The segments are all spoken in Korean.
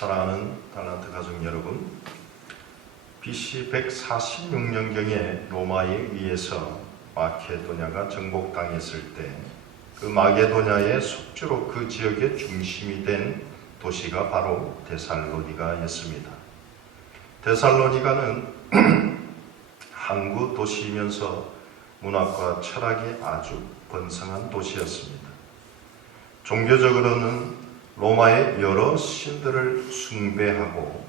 사랑하는 달란트 가족 여러분, BC 146년경에 로마에 의해서 마케도냐가 정복당했을 때 그 마게도냐의 속주로 그 지역의 중심이 된 도시가 바로 데살로니가였습니다. 데살로니가는 항구 도시이면서 문학과 철학이 아주 번성한 도시였습니다. 종교적으로는 로마의 여러 신들을 숭배하고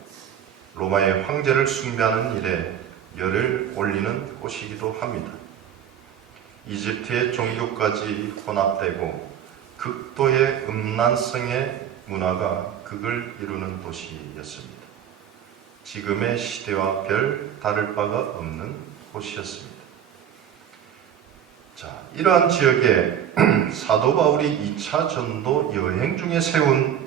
로마의 황제를 숭배하는 일에 열을 올리는 곳이기도 합니다. 이집트의 종교까지 혼합되고 극도의 음란성의 문화가 극을 이루는 도시였습니다. 지금의 시대와 별 다를 바가 없는 곳이었습니다. 이러한 지역에 사도 바울이 2차 전도 여행 중에 세운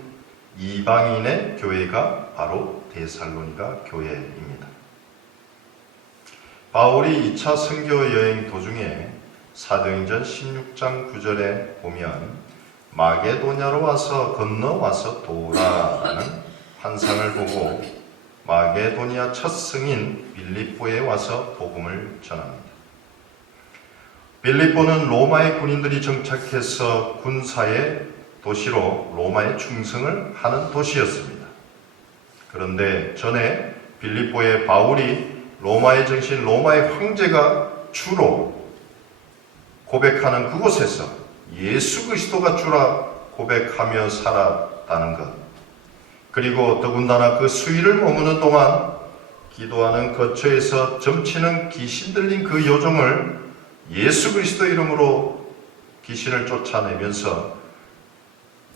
이방인의 교회가 바로 데살로니가 교회입니다. 바울이 2차 선교 여행 도중에 사도행전 16장 9절에 보면 마게도냐로 와서 건너와서 도라라는 환상을 보고 마게도니아 첫 성인 빌립보에 와서 복음을 전합니다. 빌립보는 로마의 군인들이 정착해서 군사의 도시로 로마에 충성을 하는 도시였습니다. 그런데 전에 빌립보의 바울이 로마의 정신, 로마의 황제가 주로 고백하는 그곳에서 예수 그리스도가 주라 고백하며 살았다는 것, 그리고 더군다나 그 수일을 머무는 동안 기도하는 거처에서 점치는 귀신 들린 그 요정을 예수 그리스도 이름으로 귀신을 쫓아내면서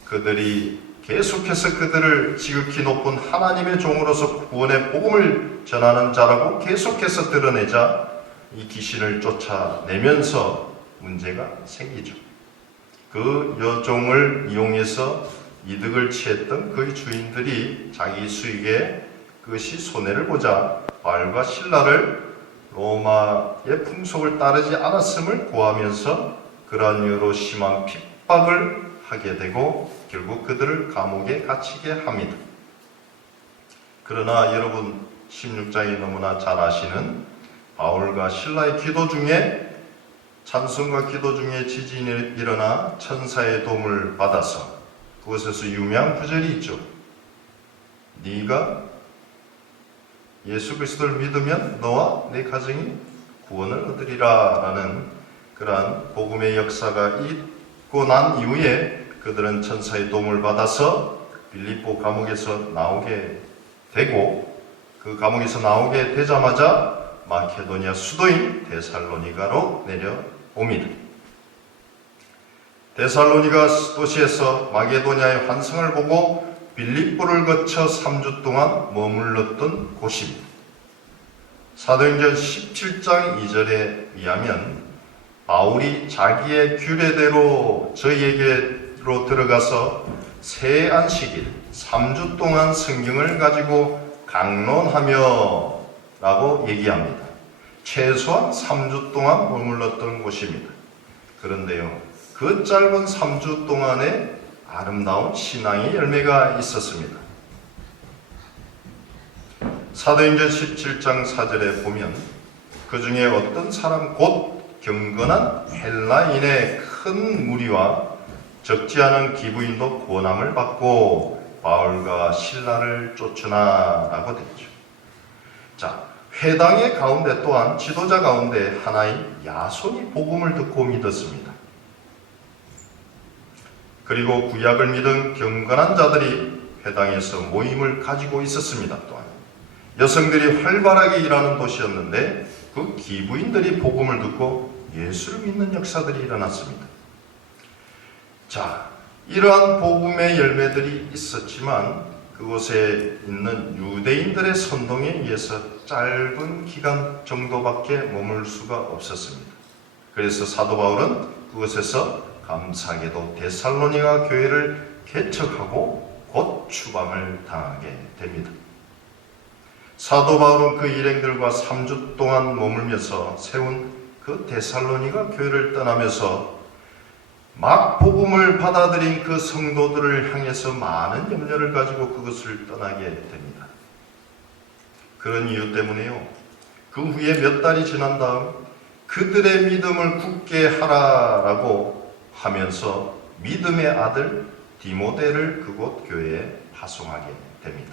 그들이 계속해서 그들을 지극히 높은 하나님의 종으로서 구원의 복음을 전하는 자라고 계속해서 드러내자 이 귀신을 쫓아내면서 문제가 생기죠. 그 여종을 이용해서 이득을 취했던 그 주인들이 자기 수익에 그것이 손해를 보자 바울과 실라를 로마의 풍속을 따르지 않았음을 고하면서 그러한 이유로 심한 핍박을 하게 되고 결국 그들을 감옥에 갇히게 합니다. 그러나 여러분 16장이 너무나 잘 아시는 바울과 실라의 기도 중에 찬송과 기도 중에 지진이 일어나 천사의 도움을 받아서 그곳에서 유명한 구절이 있죠. 네가 예수 그리스도를 믿으면 너와 내 가정이 구원을 얻으리라 라는 그러한 복음의 역사가 있고 난 이후에 그들은 천사의 도움을 받아서 빌립보 감옥에서 나오게 되고 그 감옥에서 나오게 되자마자 마케도니아 수도인 데살로니가로 내려옵니다. 데살로니가 도시에서 마게도냐의 환상을 보고 빌립보를 거쳐 3주 동안 머물렀던 곳입니다. 사도행전 17장 2절에 의하면 바울이 자기의 규례대로 저희에게로 들어가서 새 안식일 3주 동안 성경을 가지고 강론하며 라고 얘기합니다. 최소한 3주 동안 머물렀던 곳입니다. 그런데요, 그 짧은 3주 동안에 아름다운 신앙의 열매가 있었습니다. 사도행전 17장 4절에 보면 그 중에 어떤 사람 곧 경건한 헬라인의 큰 무리와 적지 않은 기부인도 고난을 받고 바울과 실라를 쫓으나 라고 되죠. 회당의 가운데 또한 지도자 가운데 하나의 야손이 복음을 듣고 믿었습니다. 그리고 구약을 믿은 경건한 자들이 회당에서 모임을 가지고 있었습니다. 또한 여성들이 활발하게 일하는 도시였는데 그 기부인들이 복음을 듣고 예수를 믿는 역사들이 일어났습니다. 이러한 복음의 열매들이 있었지만 그곳에 있는 유대인들의 선동에 의해서 짧은 기간 정도밖에 머물 수가 없었습니다. 그래서 사도 바울은 그곳에서 감사하게도 데살로니가 교회를 개척하고 곧 추방을 당하게 됩니다. 사도 바울은 그 일행들과 3주 동안 머물면서 세운 그 데살로니가 교회를 떠나면서 막 복음을 받아들인 그 성도들을 향해서 많은 염려를 가지고 그것을 떠나게 됩니다. 그런 이유 때문에요. 그 후에 몇 달이 지난 다음 그들의 믿음을 굳게 하라라고 하면서 믿음의 아들 디모데를 그곳 교회에 파송하게 됩니다.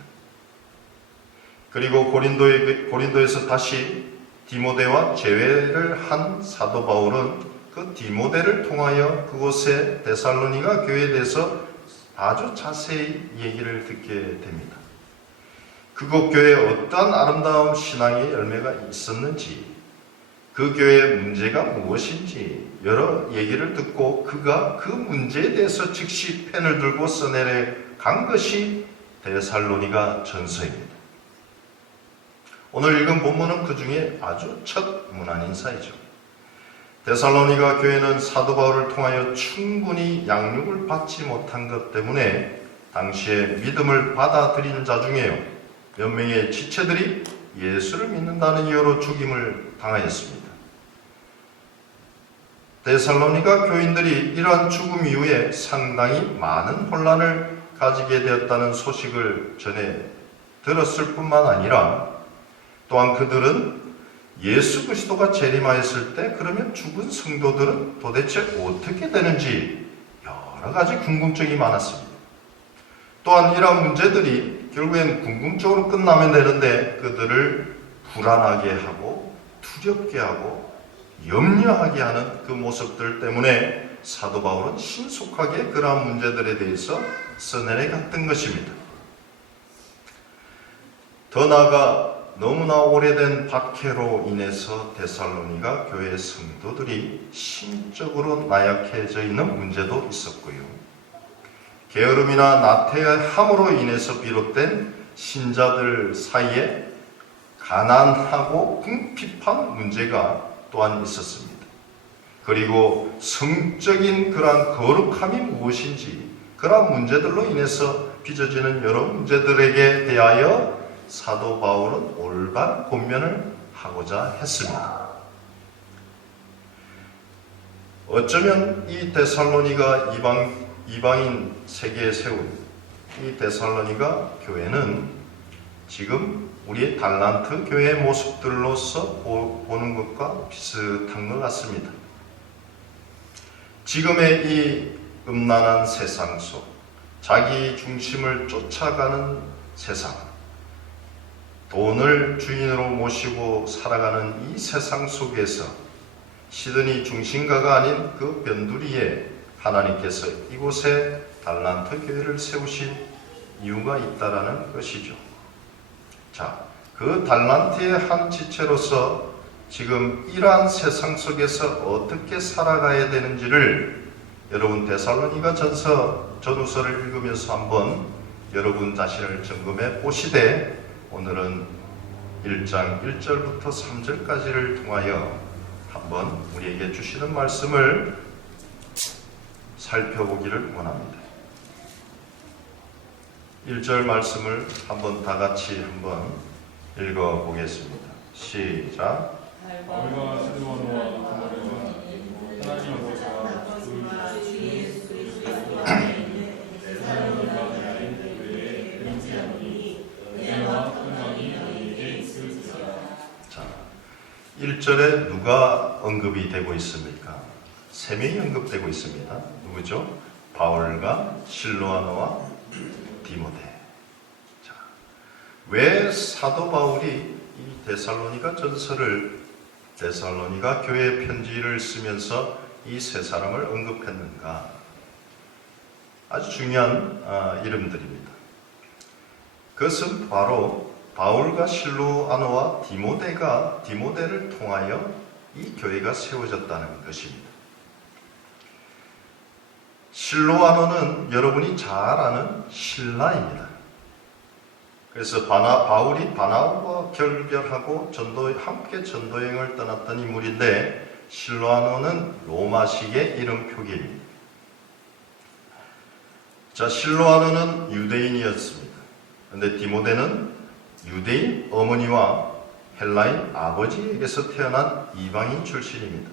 그리고 고린도에서 다시 디모데와 재회를 한 사도 바울은 그 디모데를 통하여 그곳의 데살로니가 교회에 대해서 아주 자세히 얘기를 듣게 됩니다. 그곳 교회에 어떠한 아름다운 신앙의 열매가 있었는지, 그 교회의 문제가 무엇인지 여러 얘기를 듣고 그가 그 문제에 대해서 즉시 펜을 들고 써내려 간 것이 데살로니가 전서입니다. 오늘 읽은 본문은 그 중에 아주 첫 문안인사이죠. 데살로니가 교회는 사도 바울을 통하여 충분히 양육을 받지 못한 것 때문에 당시에 믿음을 받아들인 자 중에요, 몇 명의 지체들이 예수를 믿는다는 이유로 죽임을 당하였습니다. 데살로니가 교인들이 이러한 죽음 이후에 상당히 많은 혼란을 가지게 되었다는 소식을 전해 들었을 뿐만 아니라 또한 그들은 예수 그리스도가 재림하였을 때 그러면 죽은 성도들은 도대체 어떻게 되는지 여러 가지 궁금증이 많았습니다. 또한 이러한 문제들이 결국엔 궁금증으로 끝나면 되는데 그들을 불안하게 하고 두렵게 하고 염려하게 하는 그 모습들 때문에 사도 바울은 신속하게 그러한 문제들에 대해서 써내려갔던 것입니다. 더 나아가 너무나 오래된 박해로 인해서 데살로니가 교회 성도들이 심적으로 나약해져 있는 문제도 있었고요. 게으름이나 나태함으로 인해서 비롯된 신자들 사이에 가난하고 궁핍한 문제가 또한 있었습니다. 그리고 성적인 그러한 거룩함이 무엇인지 그러한 문제들로 인해서 빚어지는 여러 문제들에게 대하여 사도 바울은 올바른 권면을 하고자 했습니다. 어쩌면 이 데살로니가 이방인 세계에 세운 이 데살로니가 교회는 지금 우리의 달란트 교회의 모습들로서 보는 것과 비슷한 것 같습니다. 지금의 이 음란한 세상 속, 자기 중심을 쫓아가는 세상, 돈을 주인으로 모시고 살아가는 이 세상 속에서 시드니 중심가가 아닌 그 변두리에 하나님께서 이곳에 달란트 교회를 세우신 이유가 있다라는 것이죠. 자, 그 달란트의 한 지체로서 지금 이러한 세상 속에서 어떻게 살아가야 되는지를 여러분 데살로니가 전후서를 읽으면서 한번 여러분 자신을 점검해 보시되 오늘은 1장 1절부터 3절까지를 통하여 한번 우리에게 주시는 말씀을 살펴보기를 원합니다. 1절 말씀을 한번 다 같이 한번 읽어보겠습니다. 시작. 바울과 스데반노와 디모데는 하나님 아버지와 주 예수 그리스도 안에 있는 데살로니가 교회에 편지하노니 은혜와 평강이 너희에게 있을지어다. 자, 1절에 누가 언급이 되고 있습니까? 세 명이 언급되고 있습니다. 누구죠? 바울과 실로아노와 디모데. 자, 왜 사도 바울이 이 데살로니가 전서를 데살로니가 교회 편지를 쓰면서 이 세 사람을 언급했는가? 아주 중요한 이름들입니다. 그것은 바로 바울과 실로아노와 디모데를 통하여 이 교회가 세워졌다는 것입니다. 실로아노는 여러분이 잘 아는 신라입니다. 그래서 바울이 바나바와 결별하고 함께 전도여행을 떠났던 인물인데 실로아노는 로마식의 이름 표기입니다. 자, 실로아노는 유대인이었습니다. 그런데 디모데는 유대인 어머니와 헬라인 아버지에게서 태어난 이방인 출신입니다.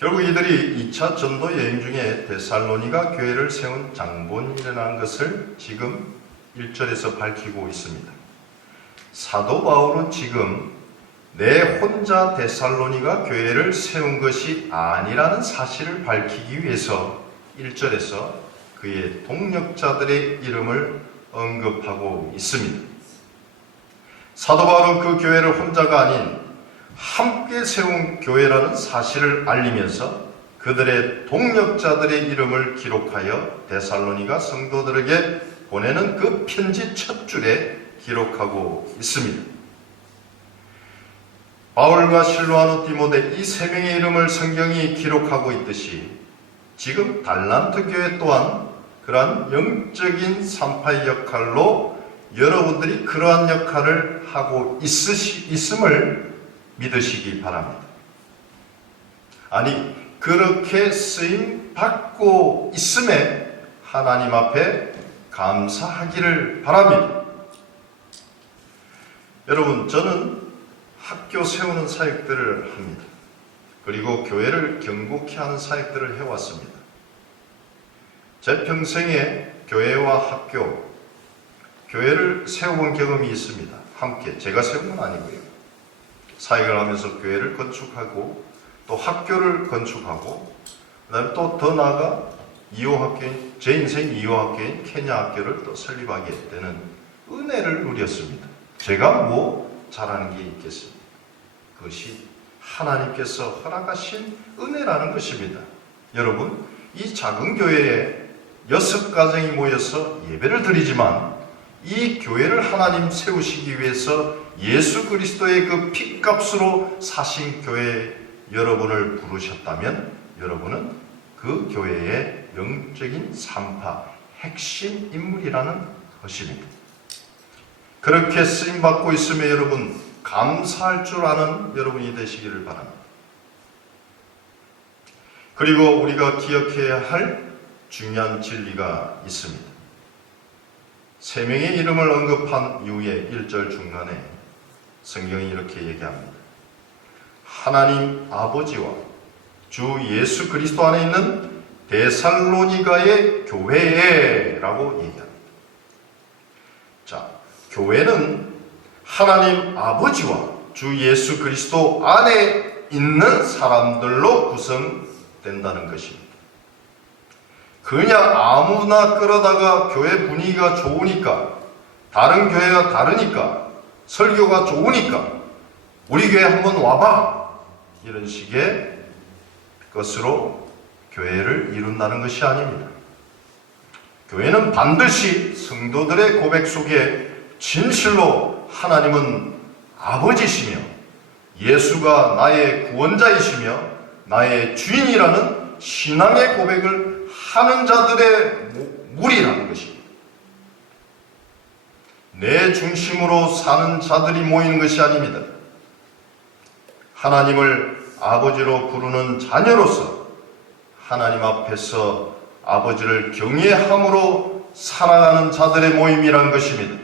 결국 이들이 2차 전도 여행 중에 데살로니가 교회를 세운 장본이라는 것을 지금 1절에서 밝히고 있습니다. 사도 바울은 지금 내 혼자 데살로니가 교회를 세운 것이 아니라는 사실을 밝히기 위해서 1절에서 그의 동력자들의 이름을 언급하고 있습니다. 사도 바울은 그 교회를 혼자가 아닌 함께 세운 교회라는 사실을 알리면서 그들의 동력자들의 이름을 기록하여 데살로니가 성도들에게 보내는 그 편지 첫 줄에 기록하고 있습니다. 바울과 실로아노, 디모데 이 세 명의 이름을 성경이 기록하고 있듯이 지금 달란트 교회 또한 그러한 영적인 산파의 역할로 여러분들이 그러한 역할을 하고 있음을 믿으시기 바랍니다. 아니, 그렇게 쓰임 받고 있음에 하나님 앞에 감사하기를 바랍니다. 여러분, 저는 학교 세우는 사역들을 합니다. 그리고 교회를 경고케 하는 사역들을 해왔습니다. 제 평생에 교회와 학교, 교회를 세워본 경험이 있습니다. 함께, 제가 세운 건 아니고요. 사역을 하면서 교회를 건축하고 또 학교를 건축하고 그 다음에 또 더 나아가 2호 학교인, 제 인생 2호 학교인 케냐 학교를 또 설립하게 되는 은혜를 누렸습니다. 제가 뭐 잘하는 게 있겠습니까? 그것이 하나님께서 허락하신 은혜라는 것입니다. 여러분, 이 작은 교회에 6가정이 모여서 예배를 드리지만 이 교회를 하나님 세우시기 위해서 예수 그리스도의 그 핏값으로 사신 교회 여러분을 부르셨다면 여러분은 그 교회의 영적인 산파, 핵심 인물이라는 것입니다. 그렇게 쓰임받고 있으면 여러분 감사할 줄 아는 여러분이 되시기를 바랍니다. 그리고 우리가 기억해야 할 중요한 진리가 있습니다. 세 명의 이름을 언급한 이후에 1절 중간에 성경이 이렇게 얘기합니다. 하나님 아버지와 주 예수 그리스도 안에 있는 데살로니가의 교회에 라고 얘기합니다. 자, 교회는 하나님 아버지와 주 예수 그리스도 안에 있는 사람들로 구성된다는 것입니다. 그냥 아무나 끌어다가 교회 분위기가 좋으니까, 다른 교회가 다르니까, 설교가 좋으니까 우리 교회 한번 와봐, 이런 식의 것으로 교회를 이룬다는 것이 아닙니다. 교회는 반드시 성도들의 고백 속에 진실로 하나님은 아버지시며 예수가 나의 구원자이시며 나의 주인이라는 신앙의 고백을 하는 자들의 무리라는 것입니다. 내 중심으로 사는 자들이 모이는 것이 아닙니다. 하나님을 아버지로 부르는 자녀로서 하나님 앞에서 아버지를 경외함으로 살아가는 자들의 모임이라는 것입니다.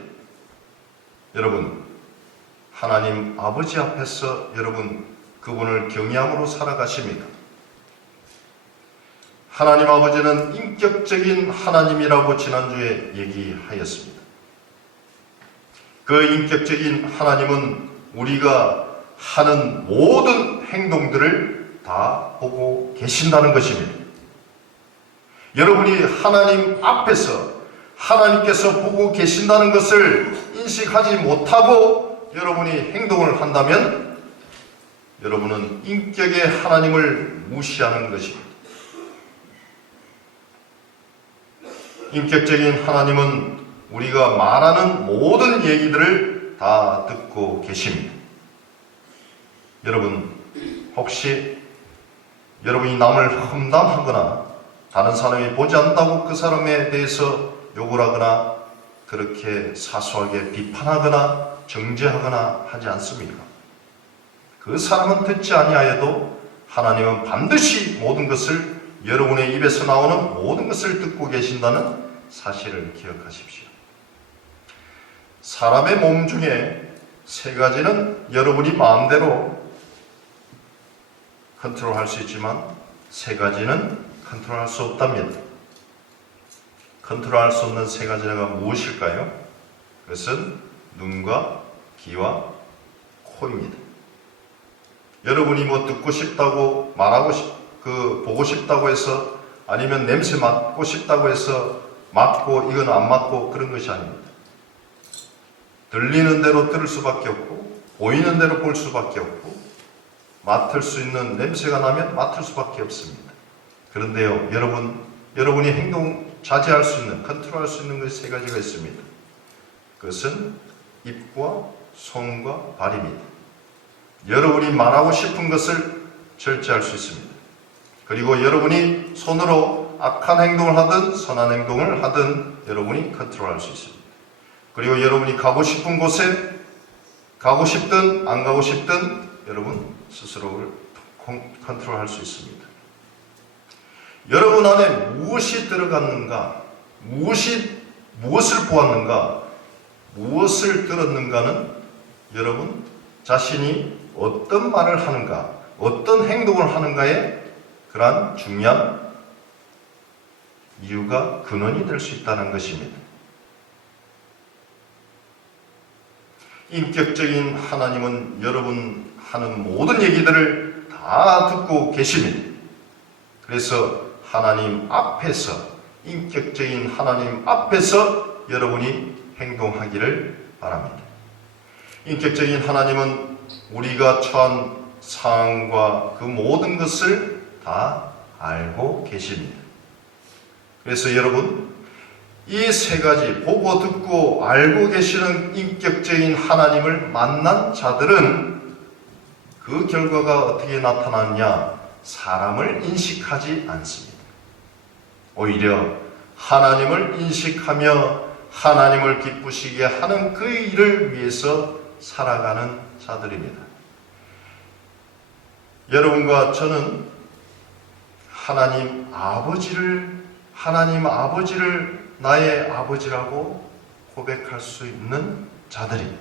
여러분, 하나님 아버지 앞에서 여러분 그분을 경외함으로 살아가십니까? 하나님 아버지는 인격적인 하나님이라고 지난주에 얘기하였습니다. 그 인격적인 하나님은 우리가 하는 모든 행동들을 다 보고 계신다는 것입니다. 여러분이 하나님 앞에서 하나님께서 보고 계신다는 것을 인식하지 못하고 여러분이 행동을 한다면 여러분은 인격의 하나님을 무시하는 것입니다. 인격적인 하나님은 우리가 말하는 모든 얘기들을 다 듣고 계십니다. 여러분, 혹시 여러분이 남을 험담하거나 다른 사람이 보지 않는다고 그 사람에 대해서 욕을 하거나 그렇게 사소하게 비판하거나 정죄하거나 하지 않습니까? 그 사람은 듣지 아니하여도 하나님은 반드시 모든 것을, 여러분의 입에서 나오는 모든 것을 듣고 계신다는 사실을 기억하십시오. 사람의 몸 중에 3가지는 여러분이 마음대로 컨트롤할 수 있지만 세 가지는 컨트롤할 수 없답니다. 컨트롤할 수 없는 세 가지가 무엇일까요? 그것은 눈과 귀와 코입니다. 여러분이 뭐 듣고 싶다고 보고 싶다고 해서 아니면 냄새 맡고 싶다고 해서 맡고 이건 안 맡고 그런 것이 아닙니다. 들리는 대로 들을 수밖에 없고 보이는 대로 볼 수밖에 없고 맡을 수 있는 냄새가 나면 맡을 수밖에 없습니다. 그런데요, 여러분이 자제할 수 있는, 컨트롤할 수 있는 것이 세 가지가 있습니다. 그것은 입과 손과 발입니다. 여러분이 말하고 싶은 것을 절제할 수 있습니다. 그리고 여러분이 손으로 악한 행동을 하든 선한 행동을 하든 여러분이 컨트롤할 수 있습니다. 그리고 여러분이 가고 싶은 곳에 가고 싶든 안 가고 싶든 여러분 스스로를 컨트롤할 수 있습니다. 여러분 안에 무엇이 들어갔는가, 무엇을 보았는가, 무엇을 들었는가는 여러분 자신이 어떤 말을 하는가, 어떤 행동을 하는가에 그러한 중요한 이유가 근원이 될 수 있다는 것입니다. 인격적인 하나님은 여러분 하는 모든 얘기들을 다 듣고 계십니다. 그래서 하나님 앞에서, 인격적인 하나님 앞에서 여러분이 행동하기를 바랍니다. 인격적인 하나님은 우리가 처한 상황과 그 모든 것을 다 알고 계십니다. 그래서 여러분, 이 세 가지 보고 듣고 알고 계시는 인격적인 하나님을 만난 자들은 그 결과가 어떻게 나타나느냐? 사람을 인식하지 않습니다. 오히려 하나님을 인식하며 하나님을 기쁘시게 하는 그 일을 위해서 살아가는 자들입니다. 여러분과 저는 하나님 아버지를 나의 아버지라고 고백할 수 있는 자들입니다.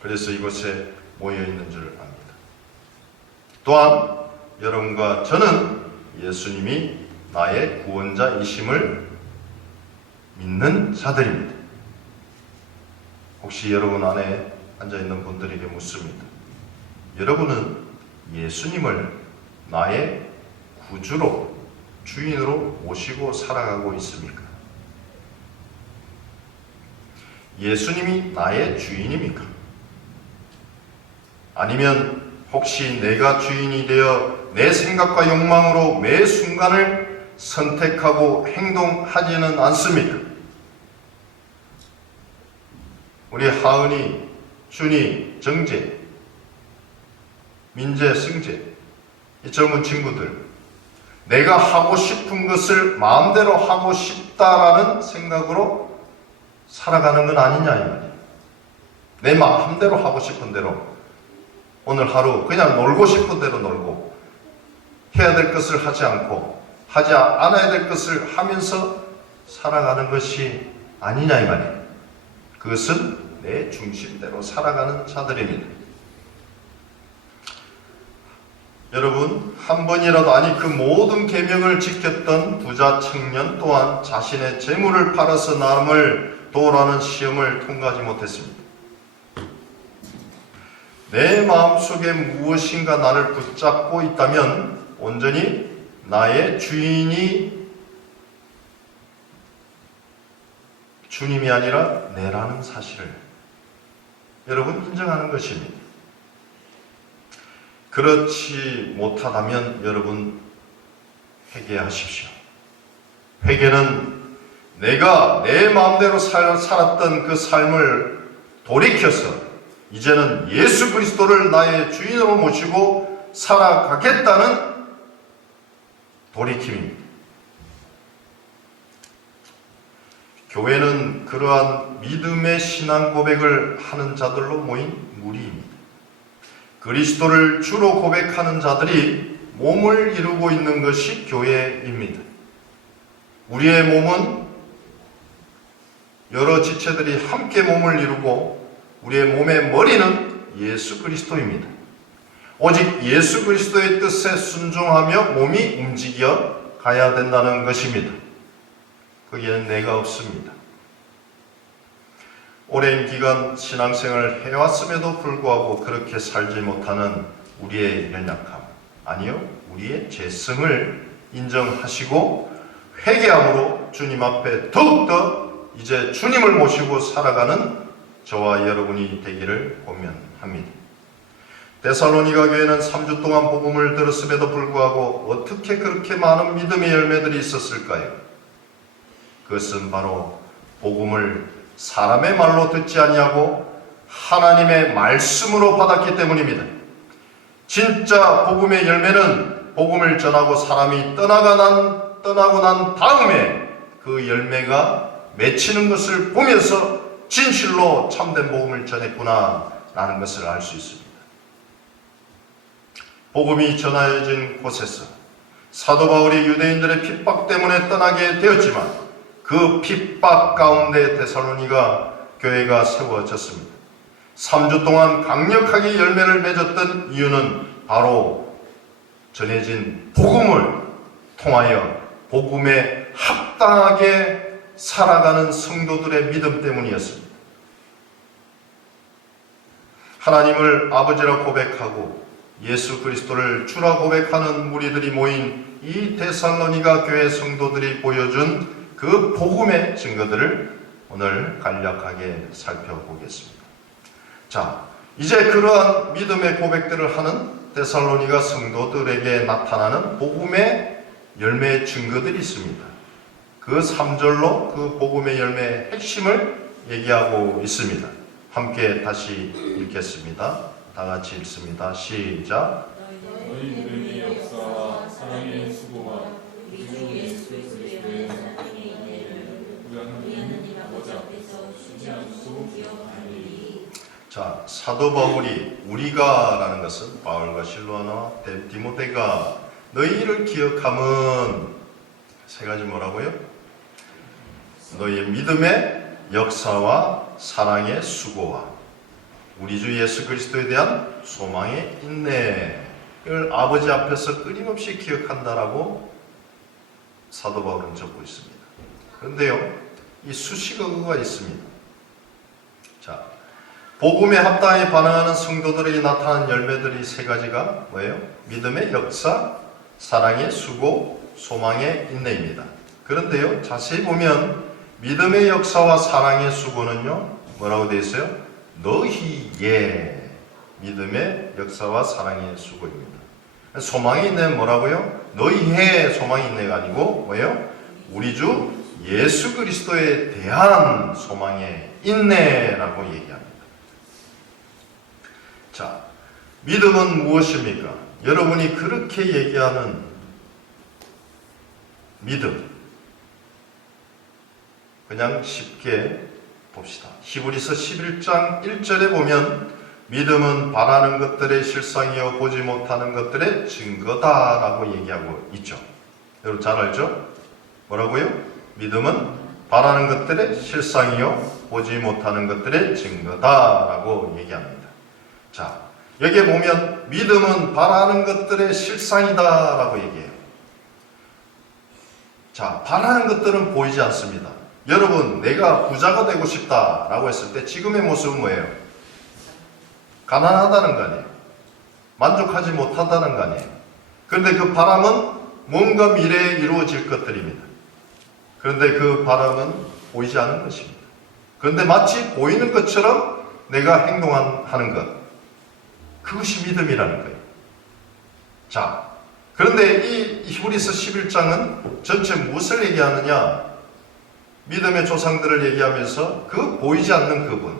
그래서 이곳에 모여 있는 줄 압니다. 또한 여러분과 저는 예수님이 나의 구원자이심을 믿는 자들입니다. 혹시 여러분 안에 앉아있는 분들에게 묻습니다. 여러분은 예수님을 나의 구주로, 주인으로 모시고 살아가고 있습니까? 예수님이 나의 주인입니까? 아니면 혹시 내가 주인이 되어 내 생각과 욕망으로 매 순간을 선택하고 행동하지는 않습니까? 우리 하은이, 준이, 정재, 민재, 승재, 이 젊은 친구들, 내가 하고 싶은 것을 마음대로 하고 싶다라는 생각으로 살아가는 건 아니냐 이 말이에요. 내 마음대로 하고 싶은 대로 오늘 하루 그냥 놀고 싶은 대로 놀고 해야 될 것을 하지 않고 하지 않아야 될 것을 하면서 살아가는 것이 아니냐 이 말이에요. 그것은 내 중심대로 살아가는 자들입니다. 여러분, 한 번이라도 아니 그 모든 계명을 지켰던 부자 청년 또한 자신의 재물을 팔아서 남을 도우라는 시험을 통과하지 못했습니다. 내 마음속에 무엇인가 나를 붙잡고 있다면 온전히 나의 주인이 주님이 아니라 내라는 사실을 여러분 인정하는 것입니다. 그렇지 못하다면 여러분 회개하십시오. 회개는 내가 내 마음대로 살았던 그 삶을 돌이켜서 이제는 예수 그리스도를 나의 주인으로 모시고 살아가겠다는 돌이킴입니다. 교회는 그러한 믿음의 신앙 고백을 하는 자들로 모인 무리입니다. 그리스도를 주로 고백하는 자들이 몸을 이루고 있는 것이 교회입니다. 우리의 몸은 여러 지체들이 함께 몸을 이루고 우리의 몸의 머리는 예수 그리스도입니다. 오직 예수 그리스도의 뜻에 순종하며 몸이 움직여 가야 된다는 것입니다. 거기에는 내가 없습니다. 오랜 기간 신앙생활을 해왔음에도 불구하고 그렇게 살지 못하는 우리의 연약함, 아니요, 우리의 죄성을 인정하시고 회개함으로 주님 앞에 더욱더 이제 주님을 모시고 살아가는 저와 여러분이 되기를 고면합니다. 데살로니가 교회는 3주 동안 복음을 들었음에도 불구하고 어떻게 그렇게 많은 믿음의 열매들이 있었을까요? 그것은 바로 복음을 사람의 말로 듣지 아니하고 하나님의 말씀으로 받았기 때문입니다. 진짜 복음의 열매는 복음을 전하고 사람이 떠나고 난 다음에 그 열매가 맺히는 것을 보면서 진실로 참된 복음을 전했구나 라는 것을 알 수 있습니다. 복음이 전하여진 곳에서 사도 바울이 유대인들의 핍박 때문에 떠나게 되었지만 그 핍박 가운데 데살로니가 교회가 세워졌습니다. 3주 동안 강력하게 열매를 맺었던 이유는 바로 전해진 복음을 통하여 복음에 합당하게 살아가는 성도들의 믿음 때문이었습니다. 하나님을 아버지라 고백하고 예수 그리스도를 주라 고백하는 무리들이 모인 이 데살로니가 교회 성도들이 보여준 그 복음의 증거들을 오늘 간략하게 살펴보겠습니다. 자, 이제 그러한 믿음의 고백들을 하는 데살로니가 성도들에게 나타나는 복음의 열매의 증거들이 있습니다. 그 3절로 그 복음의 열매의 핵심을 얘기하고 있습니다. 함께 다시 읽겠습니다. 다 같이 읽습니다. 시작. 너희 믿음의 역사와 사랑의 수고가 우리 주 예수 그리스도의 사랑의 은혜를 우리 하나님 아버지 앞에서 쉬지 않고 기억하리니. 자, 사도 바울이 우리가라는 것은 바울과 실로아나 디모데가 너희를 기억함은 세 가지 뭐라고요? 너희의 믿음의 역사와 사랑의 수고와 우리 주 예수 그리스도에 대한 소망의 인내를 아버지 앞에서 끊임없이 기억한다라고 사도 바울은 적고 있습니다. 그런데요, 이 수식어가 있습니다. 자, 복음에 합당히 반응하는 성도들에게 나타난 열매들이 세 가지가 뭐예요? 믿음의 역사, 사랑의 수고, 소망의 인내입니다. 그런데요, 자세히 보면 믿음의 역사와 사랑의 수고는요, 뭐라고 되어 있어요? 너희의 믿음의 역사와 사랑의 수고입니다. 소망의 인내는 뭐라고요? 너희의 소망의 인내가 아니고 뭐예요? 우리 주 예수 그리스도에 대한 소망의 인내라고 얘기합니다. 자, 믿음은 무엇입니까? 여러분이 그렇게 얘기하는 믿음, 그냥 쉽게 봅시다. 히브리서 11장 1절에 보면 믿음은 바라는 것들의 실상이요 보지 못하는 것들의 증거다라고 얘기하고 있죠. 여러분 잘 알죠? 뭐라고요? 믿음은 바라는 것들의 실상이요 보지 못하는 것들의 증거다라고 얘기합니다. 자, 여기에 보면 믿음은 바라는 것들의 실상이다라고 얘기해요. 자, 바라는 것들은 보이지 않습니다. 여러분, 내가 부자가 되고 싶다라고 했을 때 지금의 모습은 뭐예요? 가난하다는 거 아니에요? 만족하지 못하다는 거 아니에요? 그런데 그 바람은 뭔가 미래에 이루어질 것들입니다. 그런데 그 바람은 보이지 않는 것입니다. 그런데 마치 보이는 것처럼 내가 행동하는 것, 그것이 믿음이라는 거예요. 자, 그런데 이 히브리서 11장은 전체 무엇을 얘기하느냐? 믿음의 조상들을 얘기하면서 그 보이지 않는 그분,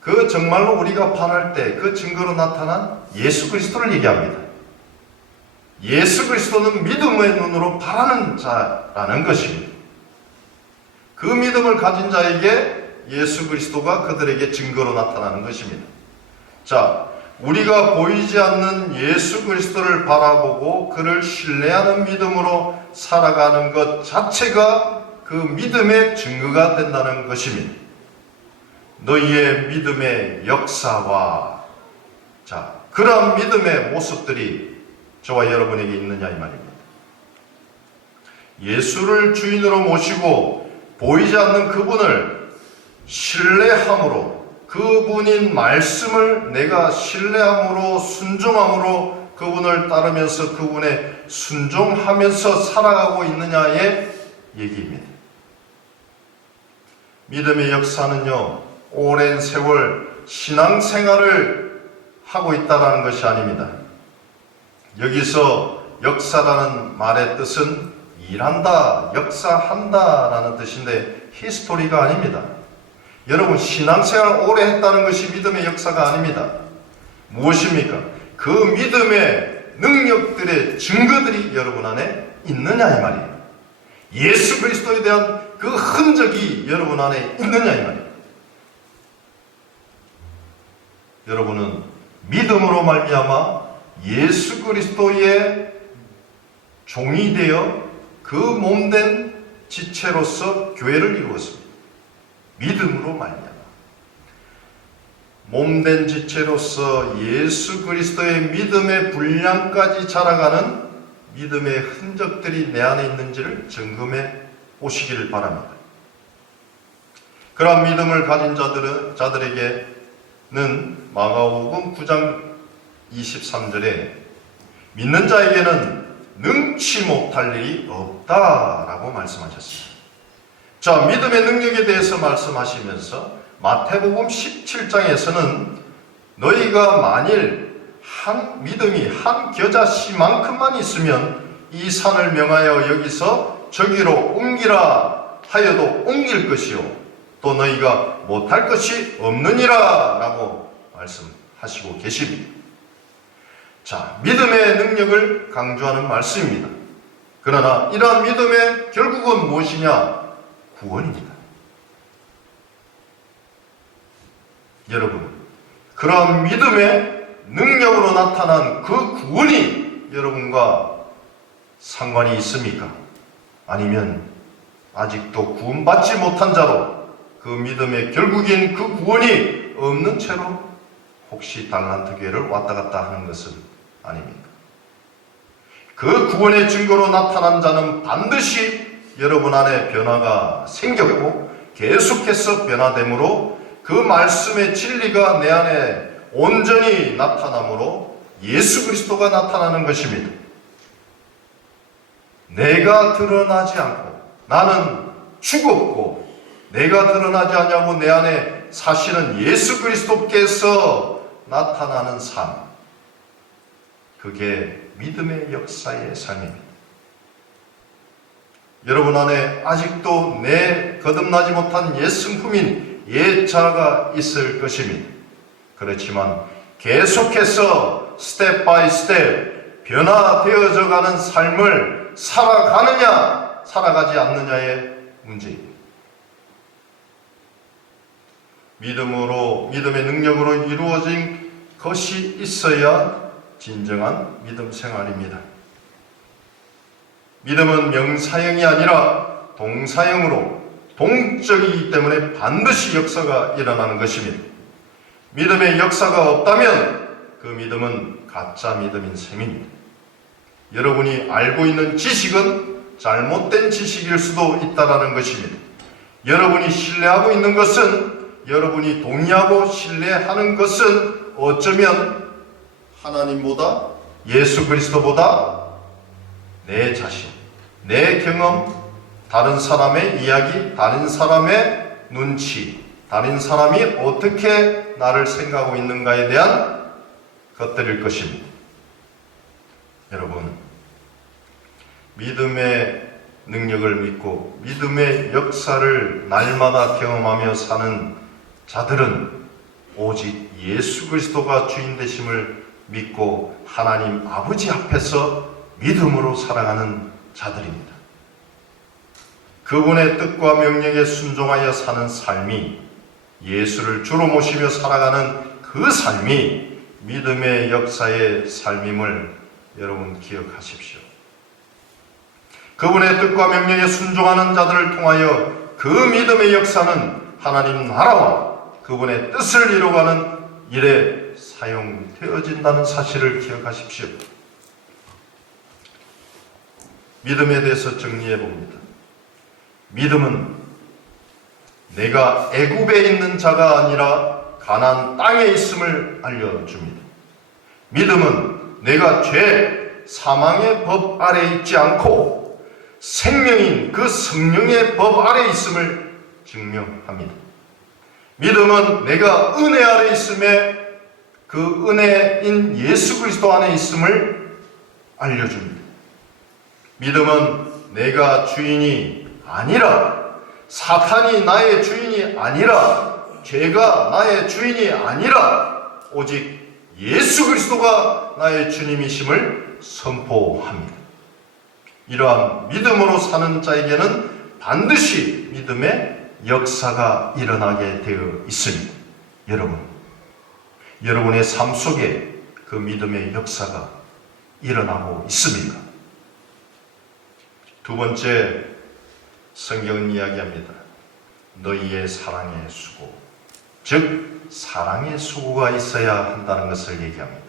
그 정말로 우리가 바랄 때 그 증거로 나타난 예수 그리스도를 얘기합니다. 예수 그리스도는 믿음의 눈으로 바라는 자라는 것입니다. 그 믿음을 가진 자에게 예수 그리스도가 그들에게 증거로 나타나는 것입니다. 자, 우리가 보이지 않는 예수 그리스도를 바라보고 그를 신뢰하는 믿음으로 살아가는 것 자체가 그 믿음의 증거가 된다는 것입니다. 너희의 믿음의 역사와, 자, 그러한 믿음의 모습들이 저와 여러분에게 있느냐 이 말입니다. 예수를 주인으로 모시고 보이지 않는 그분을 신뢰함으로, 그분인 말씀을 내가 신뢰함으로, 순종함으로 그분을 따르면서 그분에 순종하면서 살아가고 있느냐의 얘기입니다. 믿음의 역사는요, 오랜 세월 신앙생활을 하고 있다는 것이 아닙니다. 여기서 역사라는 말의 뜻은 일한다, 역사한다 라는 뜻인데 히스토리가 아닙니다. 여러분, 신앙생활 오래 했다는 것이 믿음의 역사가 아닙니다. 무엇입니까? 그 믿음의 능력들의 증거들이 여러분 안에 있느냐 이 말이에요. 예수 그리스도에 대한 그 흔적이 여러분 안에 있느냐 이 말이에요. 여러분은 믿음으로 말미암아 예수 그리스도의 종이 되어 그 몸된 지체로서 교회를 이루었습니다. 믿음으로 말미암아 몸된 지체로서 예수 그리스도의 믿음의 분량까지 자라가는 믿음의 흔적들이 내 안에 있는지를 점검해 보시기를 바랍니다. 그러한 믿음을 가진 자들에게는 마가복음 9장 23절에 믿는 자에게는 능치 못할 일이 없다라고 말씀하셨습니다. 자, 믿음의 능력에 대해서 말씀하시면서 마태복음 17장에서는 너희가 만일 믿음이 한 겨자씨만큼만 있으면 이 산을 명하여 여기서 저기로 옮기라 하여도 옮길 것이요 또 너희가 못할 것이 없느니라 라고 말씀하시고 계십니다. 자, 믿음의 능력을 강조하는 말씀입니다. 그러나 이러한 믿음의 결국은 무엇이냐? 구원입니다. 여러분, 그러한 믿음의 능력으로 나타난 그 구원이 여러분과 상관이 있습니까? 아니면 아직도 구원받지 못한 자로 그 믿음의 결국인 그 구원이 없는 채로 혹시 달란트 교회를 왔다 갔다 하는 것은 아닙니까? 그 구원의 증거로 나타난 자는 반드시 여러분 안에 변화가 생겼고 계속해서 변화됨으로 그 말씀의 진리가 내 안에 온전히 나타나므로 예수 그리스도가 나타나는 것입니다. 내가 드러나지 않고 나는 죽었고 내가 드러나지 않냐고 내 안에 사실은 예수 그리스도께서 나타나는 삶, 그게 믿음의 역사의 삶입니다. 여러분 안에 아직도 내 거듭나지 못한 옛 성품인 옛 자가 있을 것입니다. 그렇지만 계속해서 스텝 바이 스텝 변화되어져 가는 삶을 살아가느냐 살아가지 않느냐의 문제입니다. 믿음의 능력으로 이루어진 것이 있어야 진정한 믿음 생활입니다. 믿음은 명사형이 아니라 동사형으로 동적이기 때문에 반드시 역사가 일어나는 것입니다. 믿음의 역사가 없다면 그 믿음은 가짜 믿음인 셈입니다. 여러분이 알고 있는 지식은 잘못된 지식일 수도 있다는 것입니다. 여러분이 신뢰하고 있는 것은, 여러분이 동의하고 신뢰하는 것은 어쩌면 하나님보다, 예수 그리스도보다 내 자신, 내 경험, 다른 사람의 이야기, 다른 사람의 눈치, 다른 사람이 어떻게 나를 생각하고 있는가에 대한 것들일 것입니다. 여러분, 믿음의 능력을 믿고 믿음의 역사를 날마다 경험하며 사는 자들은 오직 예수 그리스도가 주인 되심을 믿고 하나님 아버지 앞에서 믿음으로 살아가는 자들입니다. 그분의 뜻과 명령에 순종하여 사는 삶이, 예수를 주로 모시며 살아가는 그 삶이 믿음의 역사의 삶임을 여러분 기억하십시오. 그분의 뜻과 명령에 순종하는 자들을 통하여 그 믿음의 역사는 하나님 나라와 그분의 뜻을 이루어가는 일에 사용되어진다는 사실을 기억하십시오. 믿음에 대해서 정리해 봅니다. 믿음은 내가 애굽에 있는 자가 아니라 가나안 땅에 있음을 알려줍니다. 믿음은 내가 죄, 사망의 법 아래 있지 않고 생명인 그 성령의 법 아래 있음을 증명합니다. 믿음은 내가 은혜 아래 있음에 그 은혜인 예수 그리스도 안에 있음을 알려줍니다. 믿음은 내가 주인이 아니라, 사탄이 나의 주인이 아니라, 죄가 나의 주인이 아니라 오직 예수 그리스도가 나의 주님이심을 선포합니다. 이러한 믿음으로 사는 자에게는 반드시 믿음의 역사가 일어나게 되어 있습니다. 여러분의 삶 속에 그 믿음의 역사가 일어나고 있습니까? 두 번째, 성경은 이야기합니다. 너희의 사랑의 수고, 즉 사랑의 수고가 있어야 한다는 것을 얘기합니다.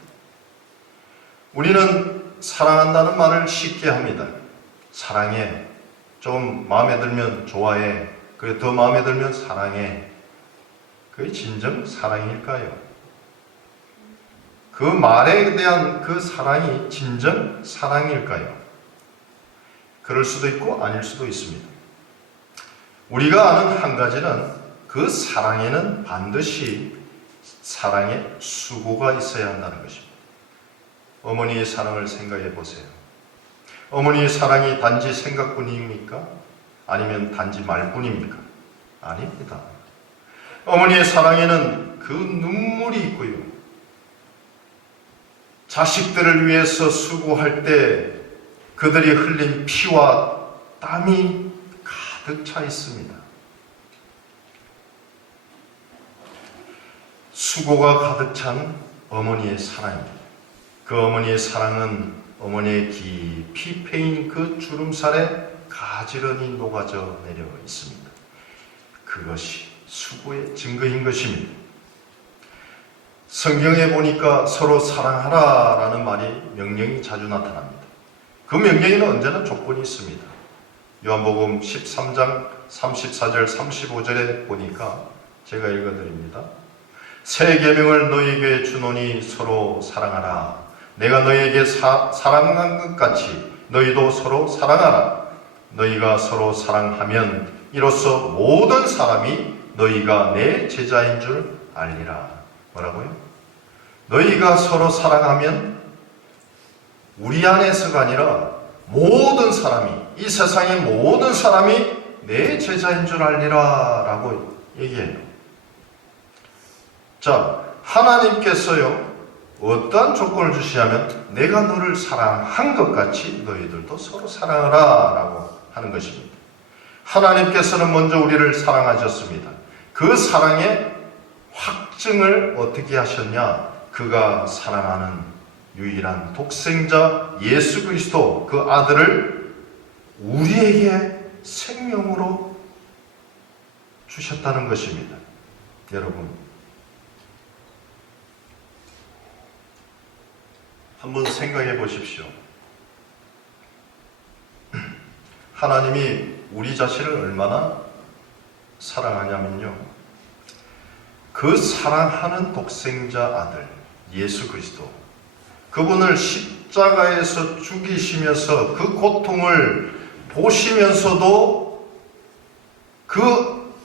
우리는 사랑한다는 말을 쉽게 합니다. 사랑해, 좀 마음에 들면 좋아해, 그게 더 마음에 들면 사랑해. 그게 진정 사랑일까요? 그 말에 대한 그 사랑이 진정 사랑일까요? 그럴 수도 있고 아닐 수도 있습니다. 우리가 아는 한 가지는 그 사랑에는 반드시 사랑의 수고가 있어야 한다는 것입니다. 어머니의 사랑을 생각해 보세요. 어머니의 사랑이 단지 생각뿐입니까? 아니면 단지 말뿐입니까? 아닙니다. 어머니의 사랑에는 그 눈물이 있고요. 자식들을 위해서 수고할 때 그들이 흘린 피와 땀이 가득 차 있습니다. 수고가 가득 찬 어머니의 사랑입니다. 그 어머니의 사랑은 어머니의 깊이 패인 그 주름살에 가지런히 녹아져 내려 있습니다. 그것이 수고의 증거인 것입니다. 성경에 보니까 서로 사랑하라 라는 말이 명령이 자주 나타납니다. 그 명령에는 언제나 조건이 있습니다. 요한복음 13장 34절 35절에 보니까 제가 읽어드립니다. 새 계명을 너희에게 주노니 서로 사랑하라. 내가 너희에게 사랑한 것 같이 너희도 서로 사랑하라. 너희가 서로 사랑하면 이로써 모든 사람이 너희가 내 제자인 줄 알리라. 뭐라고요? 너희가 서로 사랑하면 우리 안에서가 아니라 모든 사람이, 이 세상의 모든 사람이 내 제자인 줄 알리라 라고 얘기해요. 자, 하나님께서요 어떠한 조건을 주시냐면 내가 너를 사랑한 것 같이 너희들도 서로 사랑하라 라고 하는 것입니다. 하나님께서는 먼저 우리를 사랑하셨습니다. 그 사랑의 확증을 어떻게 하셨냐? 그가 사랑하는 유일한 독생자 예수 그리스도 그 아들을 우리에게 생명으로 주셨다는 것입니다. 여러분, 한번 생각해 보십시오. 하나님이 우리 자신을 얼마나 사랑하냐면요, 그 사랑하는 독생자 아들 예수 그리스도, 그분을 십자가에서 죽이시면서 그 고통을 보시면서도 그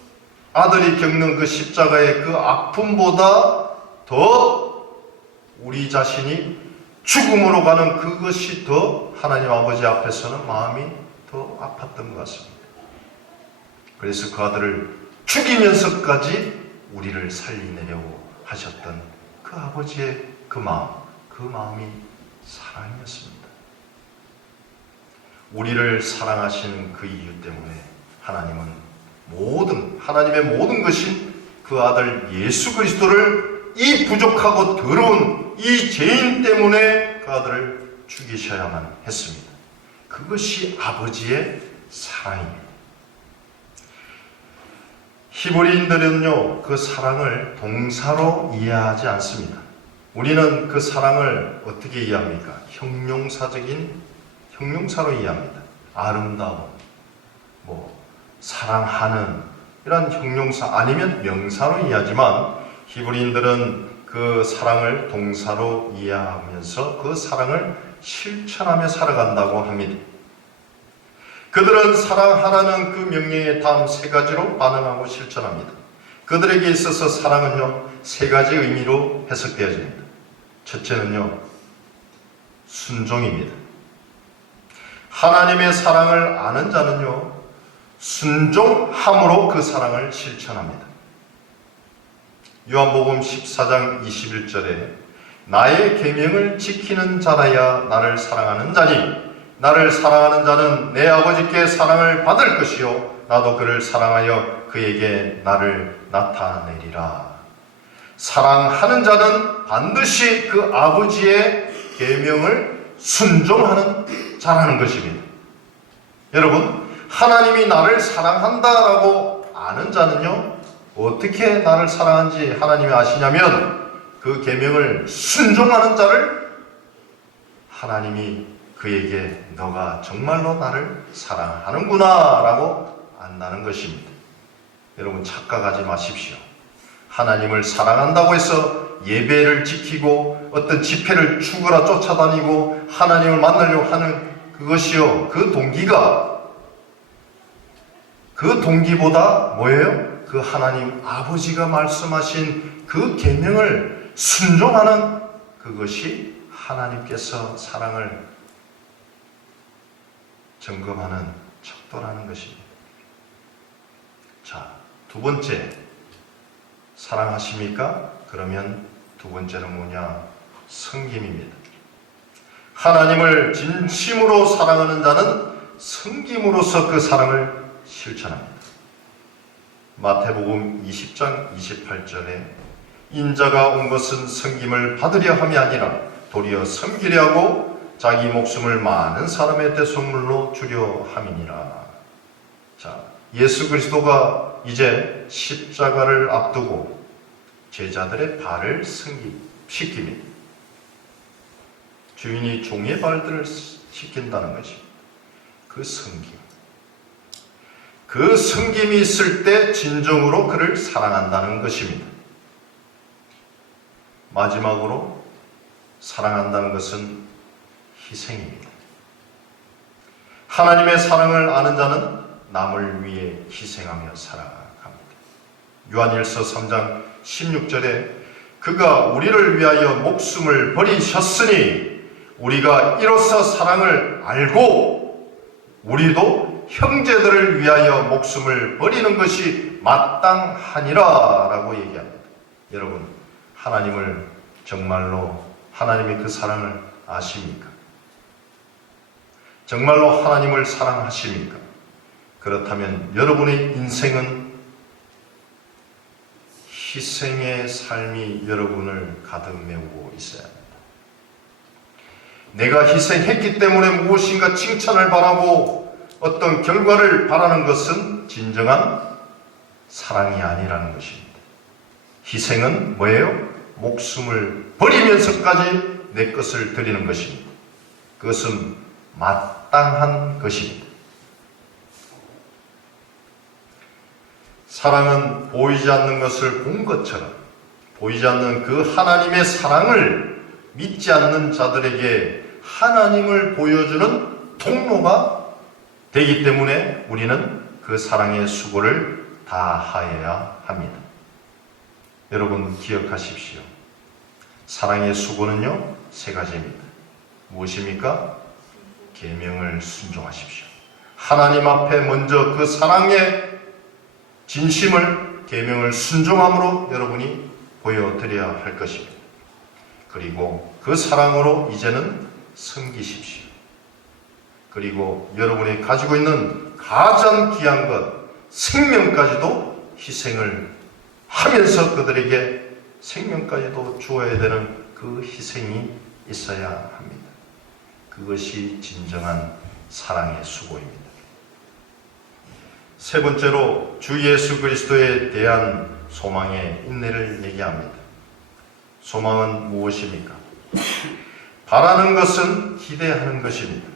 아들이 겪는 그 십자가의 그 아픔보다 더 우리 자신이 죽음으로 가는 그것이 더 하나님 아버지 앞에서는 마음이 더 아팠던 것 같습니다. 그래서 그 아들을 죽이면서까지 우리를 살리내려고 하셨던 그 아버지의 그 마음이 사랑이었습니다. 우리를 사랑하시는 그 이유 때문에 하나님은 하나님의 모든 것인 그 아들 예수 그리스도를 이 부족하고 더러운 이 죄인 때문에 그 아들을 죽이셔야만 했습니다. 그것이 아버지의 사랑입니다. 히브리인들은요, 그 사랑을 동사로 이해하지 않습니다. 우리는 그 사랑을 어떻게 이해합니까? 형용사로 이해합니다. 아름다움, 사랑하는 이런 형용사 아니면 명사로 이해하지만 히브리인들은 그 사랑을 동사로 이해하면서 그 사랑을 실천하며 살아간다고 합니다. 그들은 사랑하라는 그 명령에 다음 세 가지로 반응하고 실천합니다. 그들에게 있어서 사랑은요, 세 가지 의미로 해석되어집니다. 첫째는요, 순종입니다. 하나님의 사랑을 아는 자는요, 순종함으로 그 사랑을 실천합니다. 요한복음 14장 21절에 나의 계명을 지키는 자라야 나를 사랑하는 자니 나를 사랑하는 자는 내 아버지께 사랑을 받을 것이요 나도 그를 사랑하여 그에게 나를 나타내리라. 사랑하는 자는 반드시 그 아버지의 계명을 순종하는 자라는 것입니다. 여러분, 하나님이 나를 사랑한다라고 아는 자는요, 어떻게 나를 사랑하는지 하나님이 아시냐면 그 계명을 순종하는 자를 하나님이 그에게 너가 정말로 나를 사랑하는구나 라고 안다는 것입니다. 여러분, 착각하지 마십시오. 하나님을 사랑한다고 해서 예배를 지키고 어떤 집회를 추구라 쫓아다니고 하나님을 만나려고 하는 그것이요, 그 동기보다 뭐예요? 그 하나님 아버지가 말씀하신 그 계명을 순종하는 그것이 하나님께서 사랑을 점검하는 척도라는 것입니다. 자, 두 번째, 사랑하십니까? 그러면 두 번째는 뭐냐? 섬김입니다. 하나님을 진심으로 사랑하는 자는 섬김으로써 그 사랑을 실천합니다. 마태복음 20장 28절에 인자가 온 것은 섬김을 받으려 함이 아니라 도리어 섬기려 하고 자기 목숨을 많은 사람의 대속물로 주려 함이니라. 자, 예수 그리스도가 이제 십자가를 앞두고 제자들의 발을 씻깁니다. 주인이 종의 발들을 씻긴다는 것입니다. 그 섬김. 그 섬김이 있을 때 진정으로 그를 사랑한다는 것입니다. 마지막으로 사랑한다는 것은 희생입니다. 하나님의 사랑을 아는 자는 남을 위해 희생하며 살아갑니다. 요한일서 3장 16절에 그가 우리를 위하여 목숨을 버리셨으니 우리가 이로써 사랑을 알고 우리도 형제들을 위하여 목숨을 버리는 것이 마땅하니라 라고 얘기합니다. 여러분, 하나님을 정말로 하나님의 그 사랑을 아십니까? 정말로 하나님을 사랑하십니까? 그렇다면 여러분의 인생은 희생의 삶이 여러분을 가득 메우고 있어야 합니다. 내가 희생했기 때문에 무엇인가 칭찬을 바라고 어떤 결과를 바라는 것은 진정한 사랑이 아니라는 것입니다. 희생은 뭐예요? 목숨을 버리면서까지 내 것을 드리는 것입니다. 그것은 마땅한 것입니다. 사랑은 보이지 않는 것을 본 것처럼 보이지 않는 그 하나님의 사랑을 믿지 않는 자들에게 하나님을 보여주는 통로가 되기 때문에 우리는 그 사랑의 수고를 다하여야 합니다. 여러분 기억하십시오. 사랑의 수고는요, 세 가지입니다. 무엇입니까? 계명을 순종하십시오. 하나님 앞에 먼저 그 사랑의 진심을 계명을 순종함으로 여러분이 보여드려야 할 것입니다. 그리고 그 사랑으로 이제는 섬기십시오. 그리고 여러분이 가지고 있는 가장 귀한 것, 생명까지도 희생을 하면서 그들에게 생명까지도 주어야 되는 그 희생이 있어야 합니다. 그것이 진정한 사랑의 수고입니다. 세 번째로 주 예수 그리스도에 대한 소망의 인내를 얘기합니다. 소망은 무엇입니까? 바라는 것은 기대하는 것입니다.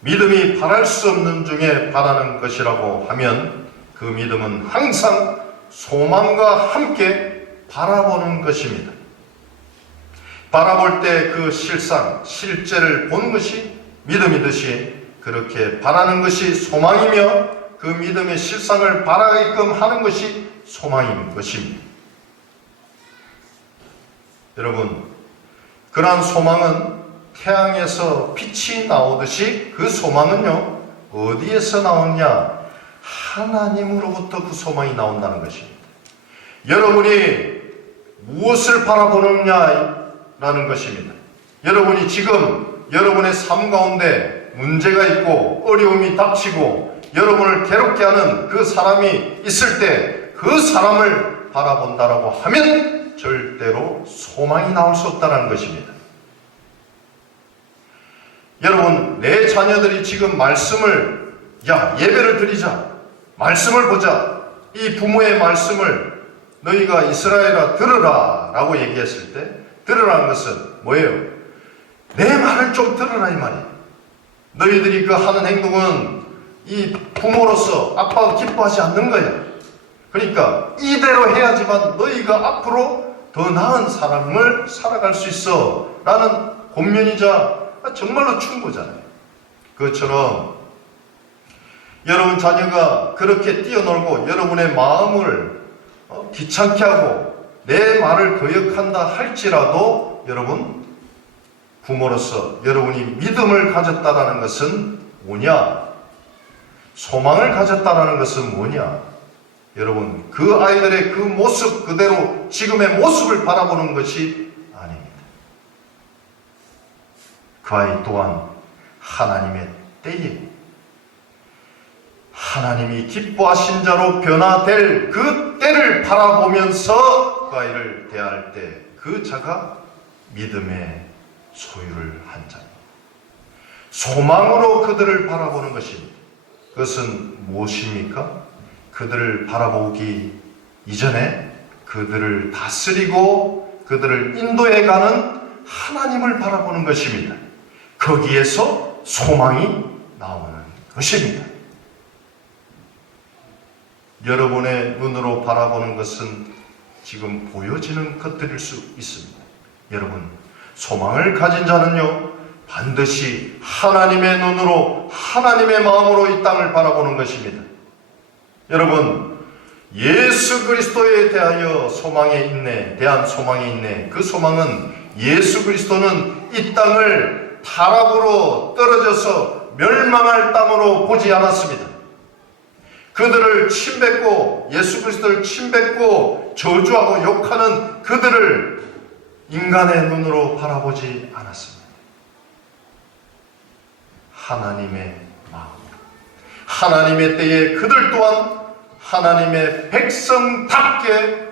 믿음이 바랄 수 없는 중에 바라는 것이라고 하면 그 믿음은 항상 소망과 함께 바라보는 것입니다. 바라볼 때 그 실제를 보는 것이 믿음이듯이 그렇게 바라는 것이 소망이며 그 믿음의 실상을 바라게끔 하는 것이 소망인 것입니다. 여러분, 그러한 소망은 태양에서 빛이 나오듯이 그 소망은요, 어디에서 나오냐? 하나님으로부터 그 소망이 나온다는 것입니다. 여러분이 무엇을 바라보느냐라는 것입니다. 여러분이 지금 여러분의 삶 가운데 문제가 있고 어려움이 닥치고 여러분을 괴롭게 하는 그 사람이 있을 때 그 사람을 바라본다라고 하면 절대로 소망이 나올 수 없다는 것입니다. 여러분, 내 자녀들이 지금 말씀을, 예배를 드리자, 말씀을 보자, 이 부모의 말씀을 너희가 이스라엘아 들으라 라고 얘기했을 때, 들으라는 것은 뭐예요? 내 말을 좀 들으라 이 말이에요. 너희들이 그 하는 행동은 이 부모로서 아빠가 기뻐하지 않는 거야. 그러니까 이대로 해야지만 너희가 앞으로 더 나은 삶을 살아갈 수 있어 라는 권면이자 정말로 충고잖아요. 그것처럼 여러분 자녀가 그렇게 뛰어놀고 여러분의 마음을 귀찮게 하고 내 말을 거역한다 할지라도 여러분 부모로서 여러분이 믿음을 가졌다라는 것은 뭐냐? 소망을 가졌다라는 것은 뭐냐? 여러분, 그 아이들의 그 모습 그대로 지금의 모습을 바라보는 것이 아닙니다. 그 아이 또한 하나님의 때에 하나님이 기뻐하신 자로 변화될 그 때를 바라보면서 그 아이를 대할 때 그 자가 믿음의 소유를 한 자입니다. 소망으로 그들을 바라보는 것입니다. 그것은 무엇입니까? 그들을 바라보기 이전에 그들을 다스리고 그들을 인도해가는 하나님을 바라보는 것입니다. 거기에서 소망이 나오는 것입니다. 여러분의 눈으로 바라보는 것은 지금 보여지는 것들일 수 있습니다. 여러분, 소망을 가진 자는요, 반드시 하나님의 눈으로 하나님의 마음으로 이 땅을 바라보는 것입니다. 여러분, 예수 그리스도에 대하여 대한 소망이 있네. 그 소망은 예수 그리스도는 이 땅을 타락으로 떨어져서 멸망할 땅으로 보지 않았습니다. 그들을 침뱉고 예수 그리스도를 침뱉고 저주하고 욕하는 그들을 인간의 눈으로 바라보지 않았습니다. 하나님의 마음으로, 하나님의 때에 그들 또한 하나님의 백성답게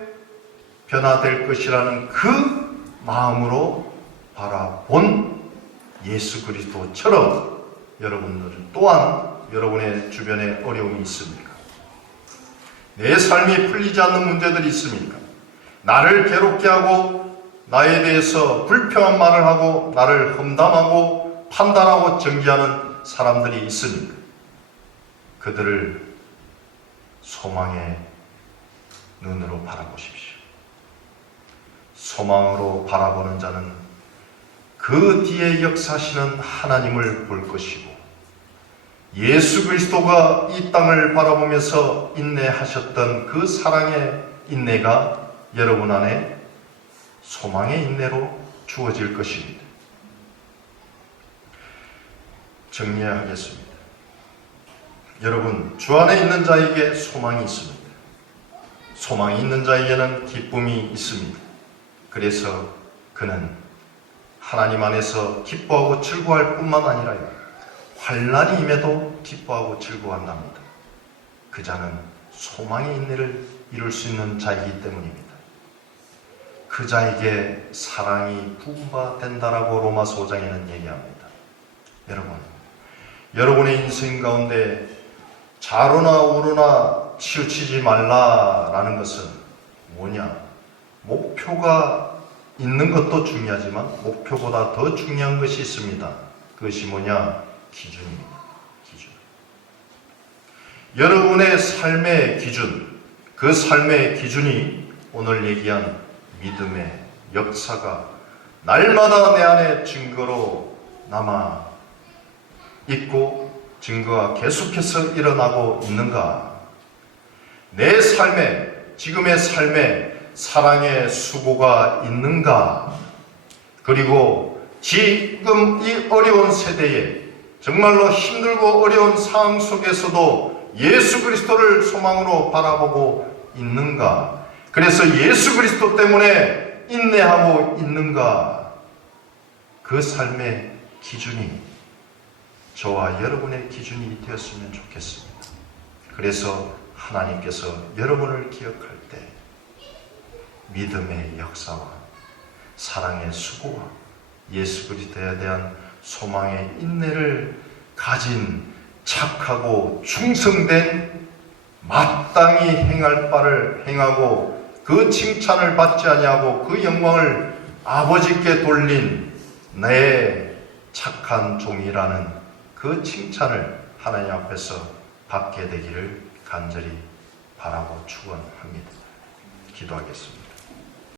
변화될 것이라는 그 마음으로 바라본 예수 그리스도처럼 여러분들은 또한 여러분의 주변에 어려움이 있습니까? 내 삶이 풀리지 않는 문제들이 있습니까? 나를 괴롭게 하고 나에 대해서 불평한 말을 하고 나를 험담하고 판단하고 정죄하는 사람들이 있습니까? 그들을 소망의 눈으로 바라보십시오. 소망으로 바라보는 자는 그 뒤에 역사하시는 하나님을 볼 것이고 예수 그리스도가 이 땅을 바라보면서 인내하셨던 그 사랑의 인내가 여러분 안에 소망의 인내로 주어질 것입니다. 정리하겠습니다. 여러분, 주 안에 있는 자에게 소망이 있습니다. 소망이 있는 자에게는 기쁨이 있습니다. 그래서 그는 하나님 안에서 기뻐하고 즐거워할 뿐만 아니라요, 환난이 임해도 기뻐하고 즐거워한답니다. 그 자는 소망의 인내를 이룰 수 있는 자이기 때문입니다. 그 자에게 사랑이 부음받는다라고 로마서 5장에는 얘기합니다. 여러분, 여러분의 인생 가운데 좌로나 우로나 치우치지 말라라는 것은 뭐냐? 목표가 있는 것도 중요하지만 목표보다 더 중요한 것이 있습니다. 그것이 뭐냐? 기준입니다. 기준. 여러분의 삶의 기준, 그 삶의 기준이 오늘 얘기한 믿음의 역사가 날마다 내 안에 증거로 남아 있고 증거가 계속해서 일어나고 있는가? 내 삶에, 지금의 삶에 사랑의 수고가 있는가? 그리고 지금 이 어려운 세대에 정말로 힘들고 어려운 상황 속에서도 예수 그리스도를 소망으로 바라보고 있는가? 그래서 예수 그리스도 때문에 인내하고 있는가? 그 삶의 기준이 저와 여러분의 기준이 되었으면 좋겠습니다. 그래서 하나님께서 여러분을 기억할 때 믿음의 역사와 사랑의 수고와 예수 그리스도에 대한 소망의 인내를 가진 착하고 충성된 마땅히 행할 바를 행하고 그 칭찬을 받지 아니하고 그 영광을 아버지께 돌린 내 착한 종이라는 그 칭찬을 하나님 앞에서 받게 되기를 간절히 바라고 축원합니다. 기도하겠습니다.